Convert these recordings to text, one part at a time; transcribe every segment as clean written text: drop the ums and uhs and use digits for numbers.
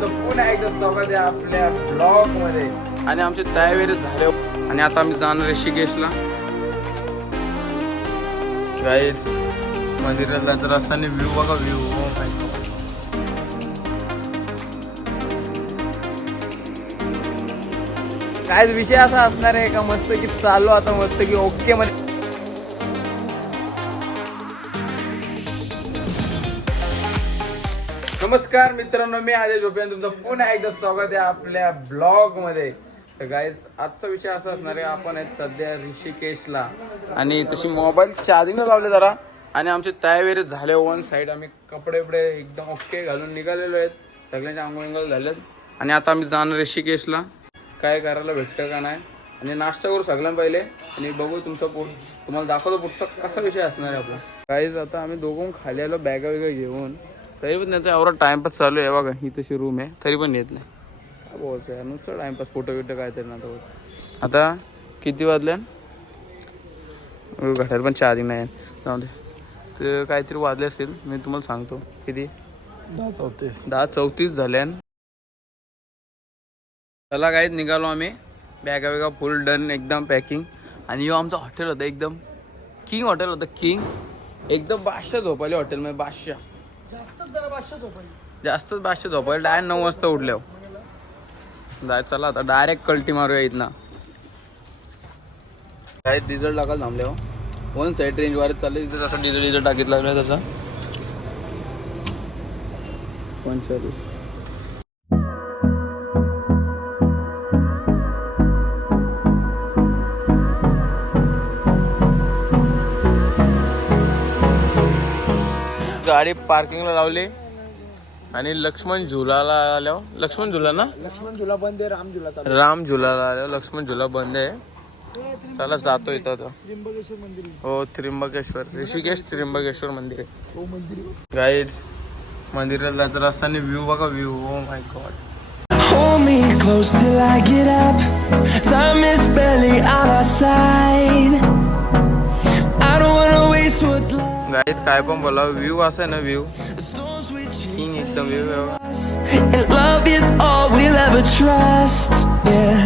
पुन्हा एकदा स्वागत आहे आपल्या ब्लॉग मध्ये. आणि आमची तयारी झाले आणि आता आम्ही जाणार ऋषिकेशला. गाईज मंदिरात जायचं रस्त्याने व्ह्यू बघा, व्ह्यू. काय विषय असा असणार आहे का मस्त की चालू आता मस्त की ओके मध्ये. नमस्कार मित्रांनो, मी आदेश झोपेन, तुमचं पुन्हा एकदा स्वागत आहे आपल्या ब्लॉग मध्ये. तर गाईज आजचा विषय असा असणार आहे, आपण आहेत सध्या ऋषिकेशला आणि तशी मोबाईल चार्जिंगला लावले जरा आणि आमची तयारी झाले. वन साईड आम्ही कपडे एकदम ओके घालून निघालेलो आहेत, सगळ्यांच्या आंघोळ झालेत आणि आता आम्ही जाणार ऋषिकेशला. काय करायला भेटतं का नाही आणि नाश्ता करू सगळ्यांना पहिले आणि बघू तुमचा तुम्हाला दाखवतो पुढचा कसा विषय असणार आहे आपला. गाईज आता आम्ही दोघं खाली आलो बॅगा वगैरे घेऊन, तरी पण त्यांचा एवढा टाइमपास चालू आहे. बघा ही तशी रूम आहे तरी पण येत नाही. काय बोलायचं यार, नुसतं टाइमपास फोटो काय तरी ना. आता किती वाजल्या घड्याळ पण चार्जिंग नाही जाऊ दे. तर काहीतरी वाजले असतील, मी तुम्हाला सांगतो किती. 10:34 झाल्या. चला काहीच निघालो आम्ही, बॅगा फुल डन एकदम पॅकिंग. आणि यो आमचं हॉटेल होतं एकदम किंग हॉटेल होतं, किंग एकदम बादशाह झोपायले हॉटेलमध्ये. बादशाह जास्तच बादशाह झोपायला. डायरेक्ट 9 वाजता उठल्यावर जाय. चला आता डायरेक्ट कल्टी मारूया इथनं. काय डिझेल टाकायला थांबल्यावर वन साईड रेंज वारच चाललं तिथे. तसं डिझेल टाकीत लागलं त्याचा 45. गाडी पार्किंगला लावली आणि लक्ष्मण झुलाला आल्यावर, लक्ष्मण झुला ना, लक्ष्मण झुला बंद आहे, राम झुला चालू. राम झुलाला आल्यावर लक्ष्मण झुला बंद आहे. चला जातो इथं आता. त्र्यंबकेश्वर मंदिर. हो त्र्यंबकेश्वर, ऋषिकेश त्र्यंबकेश्वर मंदिर आहे. हो मंदिर. गाईड मंदिरात जायचं रस्त्याने व्ह्यू बघा, view. Oh my God. Hold me close till I get up. Time is barely on our side. I don't wanna waste what's left. Guide काय पण बोला, व्ह्यू असा आहे ना, व्ह्यू किंग एकदम view. And love is all we'll ever trust. Yeah.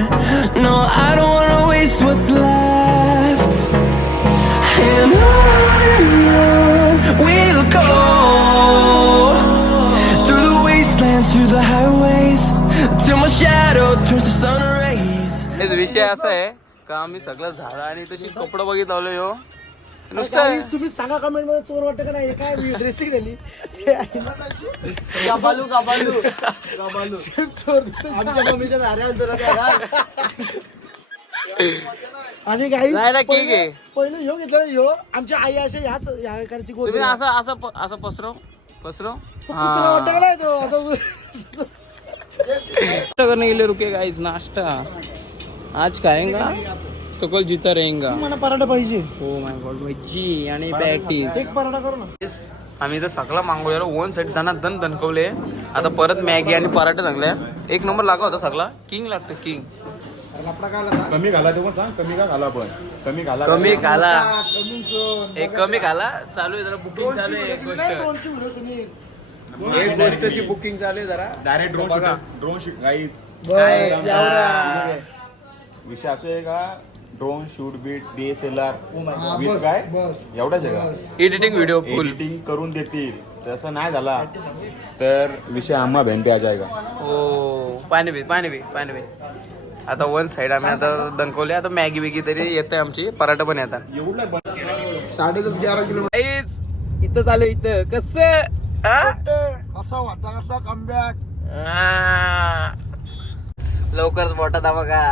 No, I don't wanna waste what's left. And on we'll go. Through the wastelands, through the highways, till my shadow turns to sun rays. हेच विषय असा आहे का आम्ही सगळं झाडं आणि तशी कपडे बघित लावलो यो नुसतं. तुम्ही सांगा कमेंट मध्ये, चोर वाटतं का नाही? काय ड्रेसिंग झाली चोर आणि काही पहिलं ह्यो घेतला. ह्यो आमच्या आई असे ह्या कारची गोष्ट असं पसरव तुला वाटतं का नाही तो असं करने के लिए रुके गाइस. नाश्ता आज खाएंगा तो कल जीता रहेगा. मला पराठा पाहिजे. हो माय गॉड, भजी आणि पॅटीज. एक पराठा करू ना. आम्ही तर सगळा मागवलेला वन साईड दन दणकवले. आता परत मॅगी आणि पराठा चांगल्या. एक नंबर लागा होता सगळा. किंग लागतं किंग. कमी घाला ते पण सांग, कमी का घाला, पण कमी घाला. कमी घाला, एक कमी घाला. चालू आहे जरा बुकिंग चालू आहे. एक गोष्टची बुकिंग चालू आहे जरा. Direct drone shoot guys. विषय असं आहे का, drone shoot beat DSLR with काय एवढाच आहे का, एडिटिंग व्हिडिओ फुल एडिटिंग करून देतील. तसं नाही झाला तर विषय आम्हा बहन पे आ जाएगा. हो पाणी बी. आता वन साईड आम्ही आता दणकवले. आता मॅगी बिगी तरी येते आमची, पराठा पण येतात. 11.5 किलोमीटर इथं चालू. इथं कसं कसा वाटता, कसा कमबॅक. लवकरच मोठा था बघा.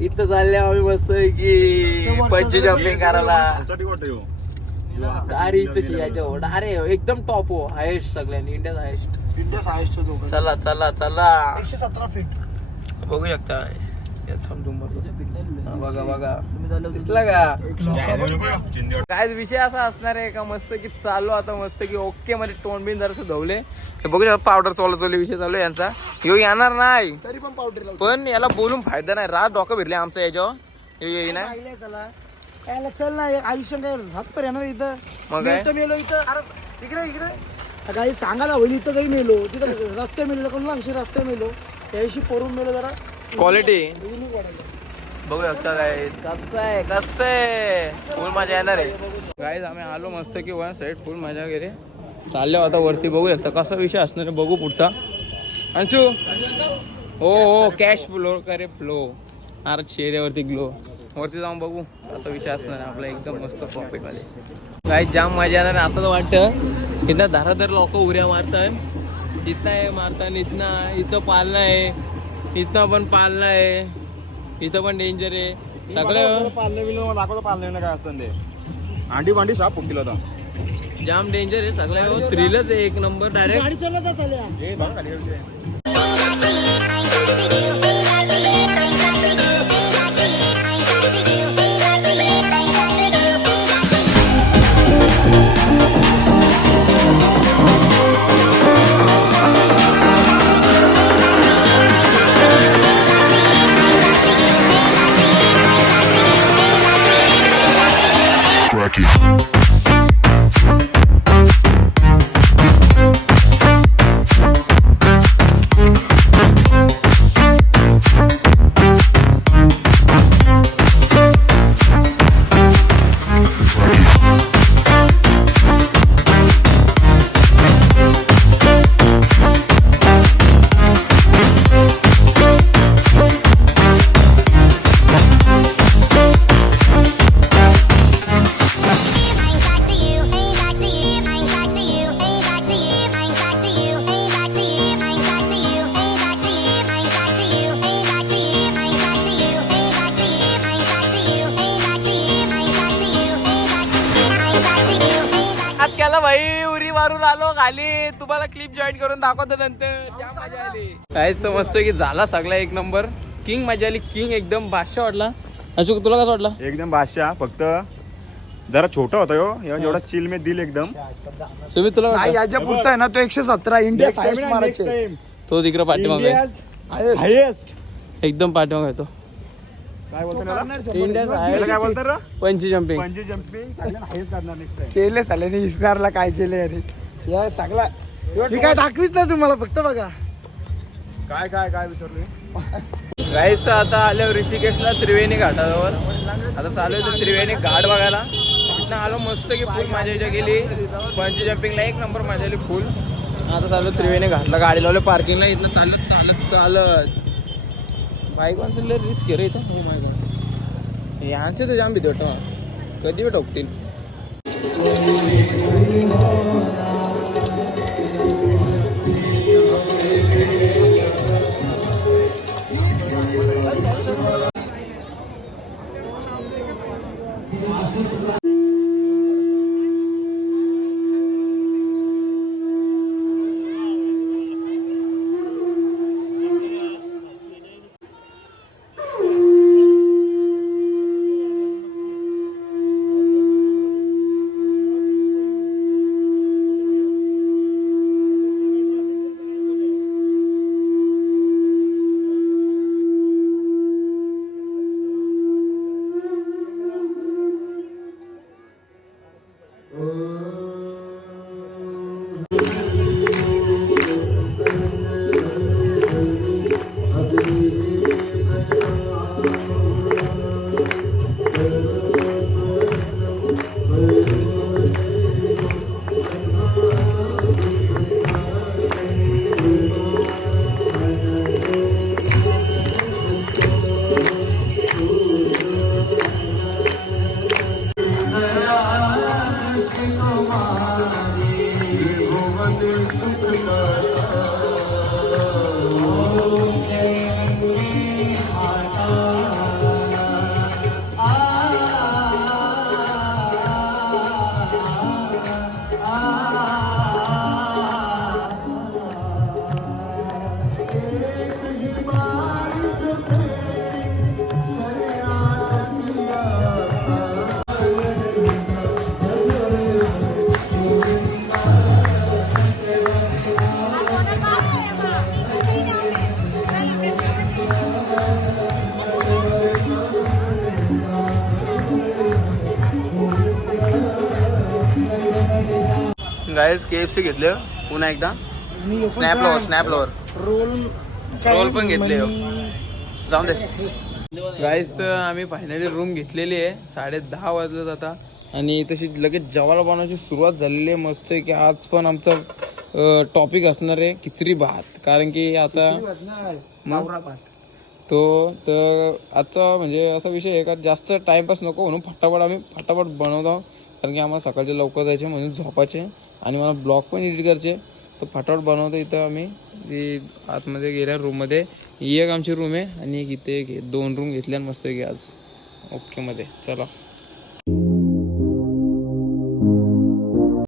इथं चालले आम्ही मस्त की पंची जम्पिंग करायला. अरे इथं याच्या ओढ. अरे एकदम टॉप हो, हायेस्ट सगळ्यांनी, इंडियात हायेस्ट. चला 117 फीट बघू शकता. बघा दिसला का. काय विषय असा असणार आहे का मस्त की चालू आता मस्त की ओके मध्ये तोंड बिन जरासं धवले. हे बघू शकता पावडर चोला विषय चालू आहे यांचा. यो येणार नाही तरी पण पावडर पण याला बोलून फायदा नाही. रात डोकं फिरले आमचं याच्यावर. येई ना चल ना, आयुष्य काय हात पर येणार इथं. मग काय मेलो इथं. अरे इकडे काही सांगा ना होईल इथं तरी मेलो तिथं रस्ते मेलो कोण अंशी रस्ते मेलो याशी पडून मेलो जरा क्वालिटी युनिक वाटायला. बघू शकता काय कसं आहे फुल मजा येणार आहे गाईज. आम्ही आलो मस्त की वन साईड फुल मजा वगैरे चाललो आता वरती. बघू शकता कसा विषय असणार आहे बघू पुढचा. अंशू हो कॅश फ्लो करे फ्लो अरे चेहऱ्यावरती ग्लो. वरती जाऊन बघू कसा विषय असणार आहे आपला एकदम मस्त प्रॉफिट मध्ये. काही जाम मजा येणार आहे असं वाटतं. इथं धाराधर लोक उड्या मारतात इथं आहे मारतात इथं पालना आहे इथं पण पालना आहे इथं पण डेंजर आहे सगळं. पालणे बिल दाखवतो पालणे काय असतं ते अंडी भांडी साप फुटतील होता. जाम डेंजर आहे सगळं थ्रिलच आहे एक नंबर डायरेक्ट. गाडी चालत चालल्या हे बघा खाली येऊ दे. भाई उरी मारून आलो खाली. तुम्हाला क्लिप जॉईन करून दाखवतो नंतर. जाम मजा आली काहीच तर मस्त की झाला सगळा एक नंबर. किंग मजा आली किंग एकदम बादशाह वाटला. अशोक तुला कसं वाटला? एकदम बादशाह फक्त जरा छोटा होता यो एवढा चिल में दिल एकदम. सुमित तुला नाही वाटलं? याच्या पुढचा आहे ना तो 117 इंडिया हायस्ट मारायचे. तो तिकडे पाठीमागे आहे. हायेस्ट एकदम पाठीमागे आहे तो. काय बोलतो त्याला? इंडिया त्याला काय बोलतो रे? पंची जम्पिंग. पंजी जम्पिंग सगळ्यांना हायेस्ट करणार नेक्स्ट टाइम. केले साल्याने इसकारला काय केले अरे या सगळा मी काय दाखवीच ना तुम्हाला फक्त बघा काय काय काय विसरलोय. गाईस तर आता आल्यावर ऋषिकेशला त्रिवेणी घाटावर आता चालू आहे त्रिवेणी घाट बघायला. इथनं आलो मस्त की फुल मजा गेली. पंची जम्पिंगला एक नंबर मजा आली फुल. आता चालू त्रिवेणी घाटला गाडी लावली पार्किंगला. इथनं चालत चालत चालत बाईक वाचले रिस्क घे रे इथं. हो माय गॉड यांचे तर जाम भीती वाटतं कधी बी ठोकतील. गाइस KFC घेतलं पुन्हा एकदा आणि हे पण स्नॅपलोवर सांग, स्नॅपलोवर रोल रोल पण घेतले हो. मनी- जाऊन दे गाईज. तर आम्ही फायनली रूम घेतलेली आहे. 10:30 वाजलेत आता आणि तशी लगेच जेवायला बनवायची सुरुवात झालेली आहे. मस्त आहे की आज पण आमचा टॉपिक असणार आहे खिचडी भात. कारण की आता गावरा भात. तो तर आजचा म्हणजे असा विषय आहे का जास्त टाइमपास नको म्हणून फटाफट बनवतो. कारण की आम्हाला सकाळचे लवकर जायचे म्हणून झोपायचे आणि मला ब्लॉग पण एडिट करायचे. तर फटाफट बनवतो. इथं आम्ही आतमध्ये गेल्या रूममध्ये ही एक आमची रूम आहे आणि एक इथे 2 रूम घेतल्या मस्त की आज ओके मध्ये. चला